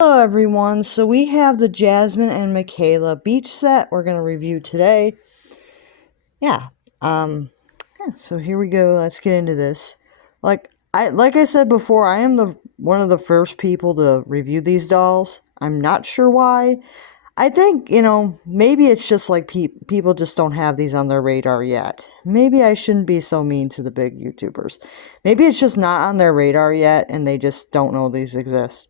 Hello everyone, so we have the Jasmine and McKeyla beach set we're going to review today. Yeah, so here we go, let's get into this. Like I said before, I am one of the first people to review these dolls. I'm not sure why. I think, maybe it's just like people just don't have these on their radar yet. Maybe I shouldn't be so mean to the big YouTubers. Maybe it's just not on their radar yet and they just don't know these exist.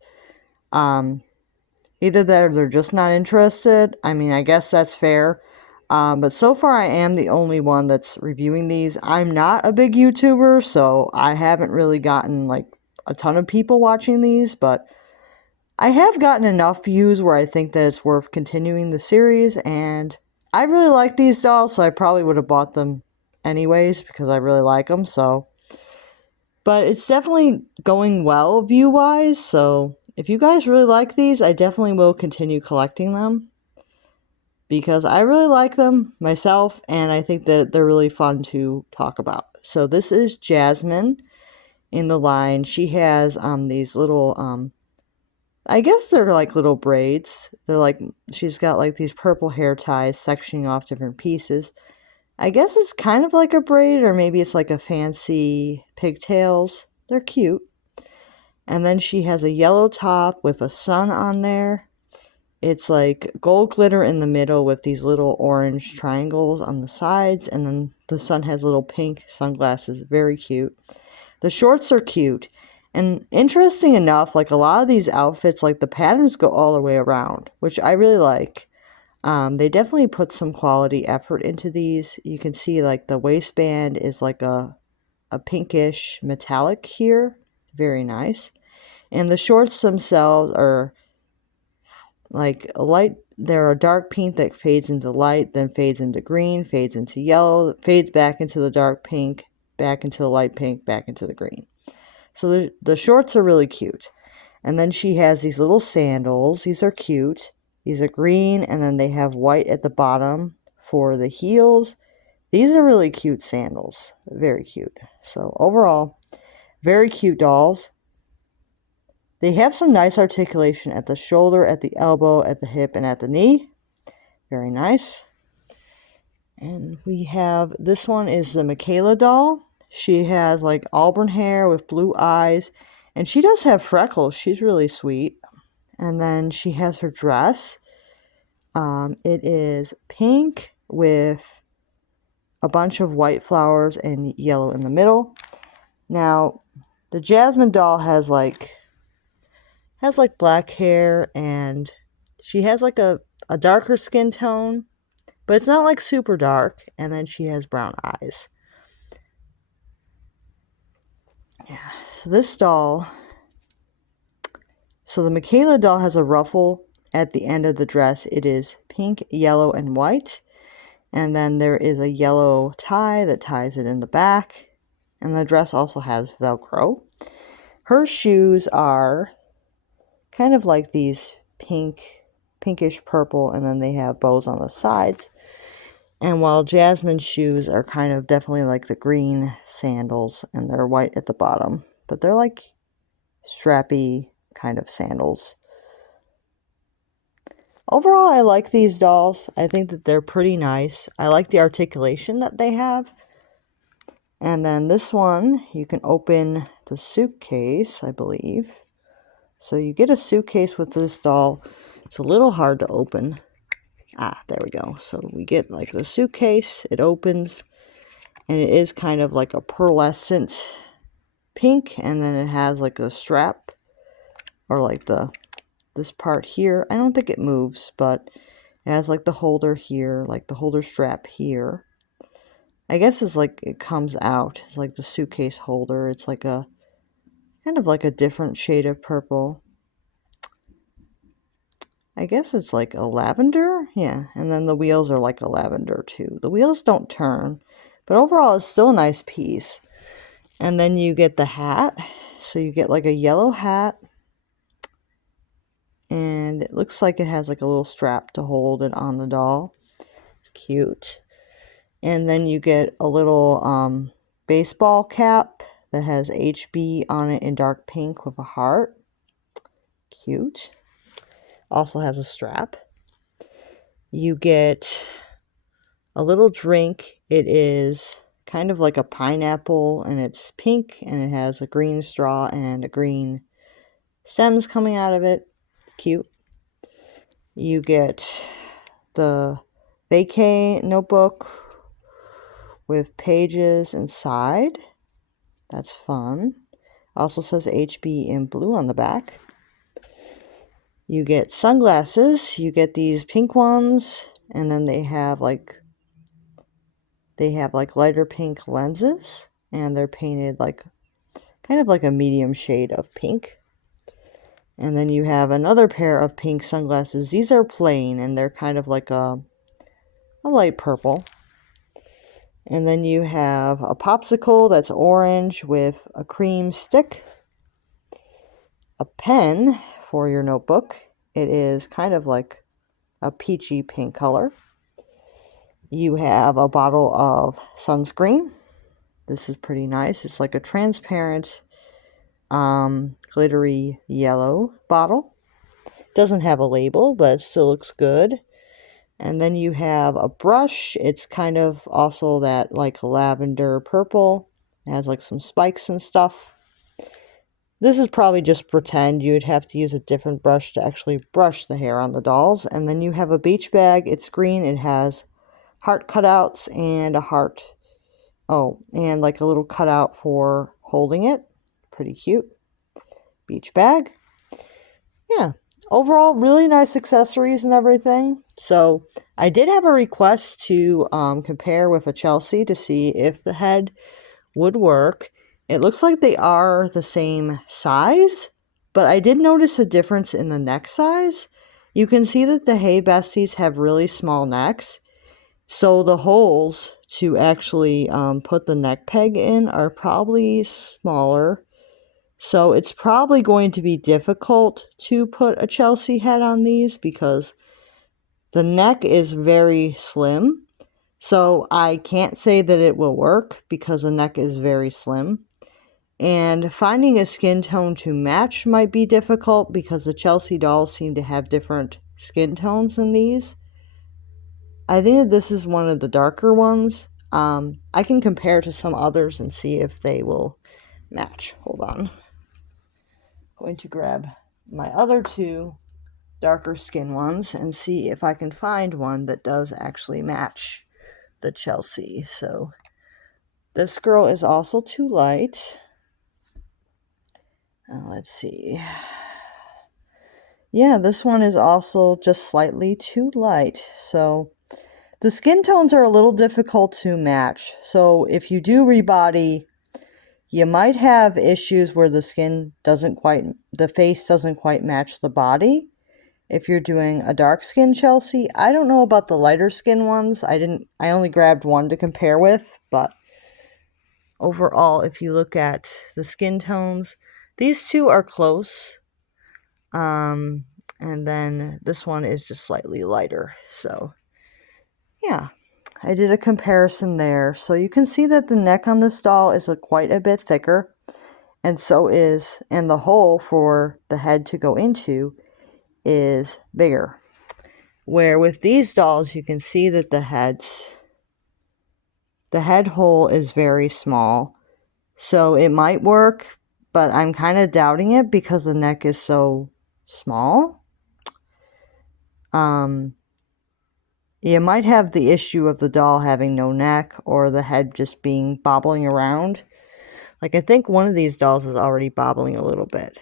Either that or they're just not interested. I mean, I guess that's fair. But so far I am the only one that's reviewing these. I'm not a big YouTuber, so I haven't really gotten like a ton of people watching these, but I have gotten enough views where I think that it's worth continuing the series, and I really like these dolls, so I probably would have bought them anyways because I really like them, so. But it's definitely going well view-wise, so if you guys really like these, I definitely will continue collecting them. Because I really like them myself, and I think that they're really fun to talk about. So this is Jasmine in the line. She has these little, I guess they're like little braids. They're like, she's got like these purple hair ties sectioning off different pieces. I guess it's kind of like a braid, or maybe it's like a fancy pigtails. They're cute. And then she has a yellow top with a sun on there. It's like gold glitter in the middle with these little orange triangles on the sides. And then the sun has little pink sunglasses. Very cute. The shorts are cute. And interesting enough, like a lot of these outfits, like the patterns go all the way around, which I really like. They definitely put some quality effort into these. You can see like the waistband is like a pinkish metallic here. Very nice. And the shorts themselves are like a light, they're a dark pink that fades into light, then fades into green, fades into yellow, fades back into the dark pink, back into the light pink, back into the green. So the shorts are really cute. And then she has these little sandals. These are cute. These are green, and then they have white at the bottom for the heels. These are really cute sandals. Very cute. So overall, very cute dolls. They have some nice articulation at the shoulder, at the elbow, at the hip, and at the knee. Very nice. And we have, this one is the McKeyla doll. She has like auburn hair with blue eyes. And she does have freckles. She's really sweet. And then she has her dress. It is pink with a bunch of white flowers and yellow in the middle. Now, the Jasmine doll has like black hair, and she has like a darker skin tone, but it's not like super dark, and then she has brown eyes. Yeah, so this doll, so the McKeyla doll has a ruffle at the end of the dress. It is pink, yellow, and white, and then there is a yellow tie that ties it in the back, and the dress also has Velcro. Her shoes are kind of like these pinkish purple, and then they have bows on the sides. And while Jasmine's shoes are kind of definitely like the green sandals, and they're white at the bottom, but they're like strappy kind of sandals. Overall, I like these dolls. I think that they're pretty nice. I like the articulation that they have. And then this one, you can open the suitcase, I believe. So you get a suitcase with this doll. It's a little hard to open. Ah, there we go. So we get like the suitcase. It opens, and it is kind of like a pearlescent pink, and then it has like a strap, or like this part here. I don't think it moves, but it has like the holder here, like the holder strap here. I guess it's like it comes out. It's like the suitcase holder. It's like a kind of like a different shade of purple. I guess it's like a lavender. Yeah, and then the wheels are like a lavender too. The wheels don't turn, but overall it's still a nice piece. And then you get the hat. So you get like a yellow hat, and it looks like it has like a little strap to hold it on the doll. It's cute. And then you get a little baseball cap that has HB on it in dark pink with a heart. Cute. Also has a strap. You get a little drink. It is kind of like a pineapple, and it's pink, and it has a green straw and a green stems coming out of it. It's cute. You get the vacay notebook with pages inside. That's fun. Also says HB in blue on the back. You get sunglasses. You get these pink ones, and then they have like lighter pink lenses, and they're painted like kind of like a medium shade of pink. And then you have another pair of pink sunglasses. These are plain, and they're kind of like a light purple. And then you have a popsicle that's orange with a cream stick. A pen for your notebook. It is kind of like a peachy pink color. You have a bottle of sunscreen. This is pretty nice. It's like a transparent, glittery yellow bottle. Doesn't have a label, but it still looks good. And then you have a brush. It's kind of also that like lavender purple. It has like some spikes and stuff. This is probably just pretend. You'd have to use a different brush to actually brush the hair on the dolls. And then you have a beach bag. It's green. It has heart cutouts and a heart. Oh, and like a little cutout for holding it. Pretty cute. Beach bag. Yeah. Overall, really nice accessories and everything. So I did have a request to compare with a Chelsea to see if the head would work. It looks like they are the same size, but I did notice a difference in the neck size. You can see that the Hey Besties have really small necks, so the holes to actually put the neck peg in are probably smaller. So it's probably going to be difficult to put a Chelsea head on these because the neck is very slim. So I can't say that it will work because the neck is very slim. And finding a skin tone to match might be difficult because the Chelsea dolls seem to have different skin tones than these. I think that this is one of the darker ones. I can compare to some others and see if they will match. Hold on. Going to grab my other two darker skin ones and see if I can find one that does actually match the Chelsea. So this girl is also too light. Let's see. Yeah, this one is also just slightly too light. So the skin tones are a little difficult to match. So if you do rebody, you might have issues where the face doesn't quite match the body. If you're doing a dark skin Chelsea, I don't know about the lighter skin ones. I only grabbed one to compare with, but overall, if you look at the skin tones, these two are close. And then this one is just slightly lighter. So yeah, I did a comparison there. So you can see that the neck on this doll is quite a bit thicker, and the hole for the head to go into is bigger. Where with these dolls, you can see that the head hole is very small. So it might work, but I'm kind of doubting it because the neck is so small. You might have the issue of the doll having no neck or the head just being bobbling around. Like, I think one of these dolls is already bobbling a little bit,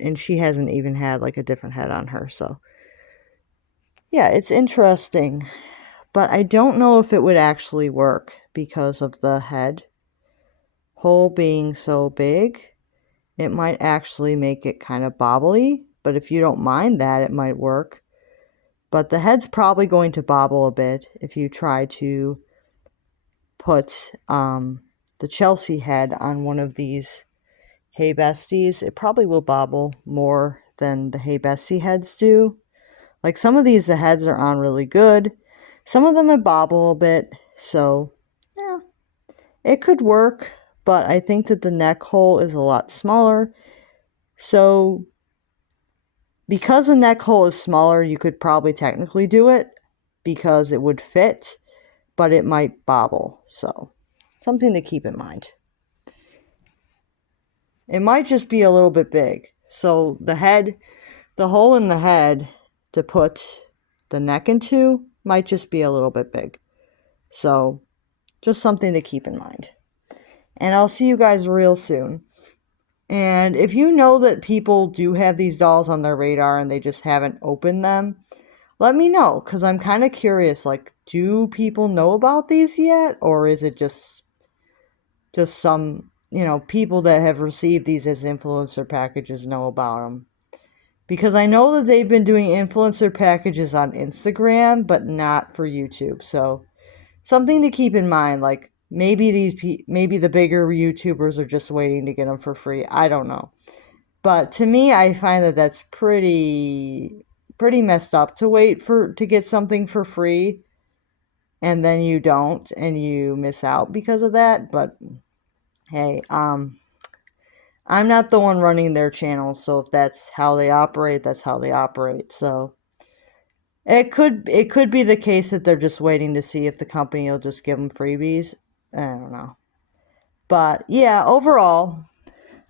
and she hasn't even had like a different head on her. So yeah, it's interesting, but I don't know if it would actually work because of the head hole being so big. It might actually make it kind of bobbly, but if you don't mind that, it might work. But the head's probably going to bobble a bit if you try to put the Chelsea head on one of these Hey Besties. It probably will bobble more than the Hey Bestie heads do. Like, some of these, the heads are on really good. Some of them would bobble a bit. So, yeah, it could work. But I think that the neck hole is a lot smaller. So Because the neck hole is smaller, you could probably technically do it because it would fit, but it might bobble. So, something to keep in mind. It might just be a little bit big. So, the hole in the head to put the neck into might just be a little bit big. So, just something to keep in mind. And I'll see you guys real soon. And if you know that people do have these dolls on their radar and they just haven't opened them, let me know, because I'm kind of curious, like, do people know about these yet? Or is it just some, people that have received these as influencer packages know about them? Because I know that they've been doing influencer packages on Instagram, but not for YouTube. So, something to keep in mind, like, maybe the bigger YouTubers are just waiting to get them for free. I don't know. But to me, I find that that's pretty messed up to wait to get something for free and then you don't and you miss out because of that. But hey, I'm not the one running their channels, so if that's how they operate, that's how they operate. So it could be the case that they're just waiting to see if the company will just give them freebies. I don't know. But yeah, overall,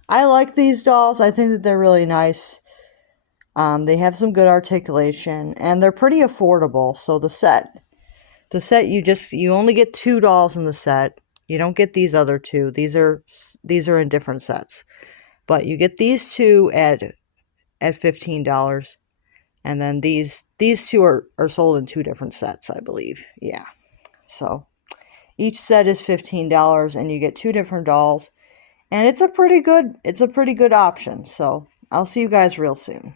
I like these dolls. I think that they're really nice. They have some good articulation, and they're pretty affordable. So the set you only get 2 dolls in the set. You don't get these other 2. These are in different sets, but you get these 2 at $15, and then these 2 are sold in 2 different sets, I believe. Yeah. So each set is $15, and you get 2 different dolls, and it's a pretty good option. So I'll see you guys real soon.